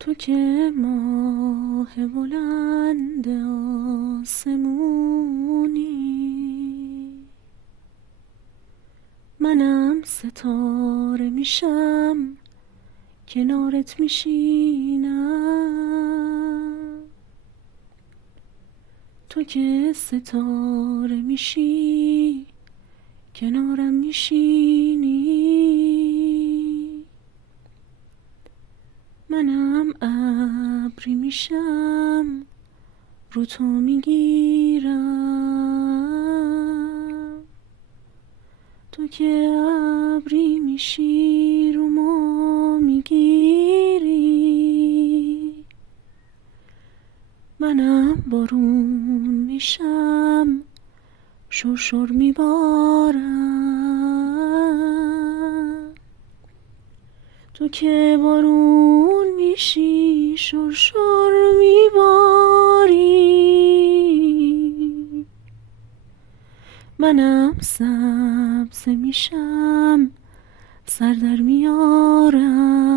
تو که ماه بلند آسمونی، منم ستاره میشم کنارت میشینم. تو که ستاره میشی کنارم میشینی، منم ابری میشم رو تو میگیرم. تو که ابری میشی رو ما میگیری، منم بارون میشم شرشر میبارم. تو که بارون میشی شرشر میباری، منم سبزه میشم سر در میارم.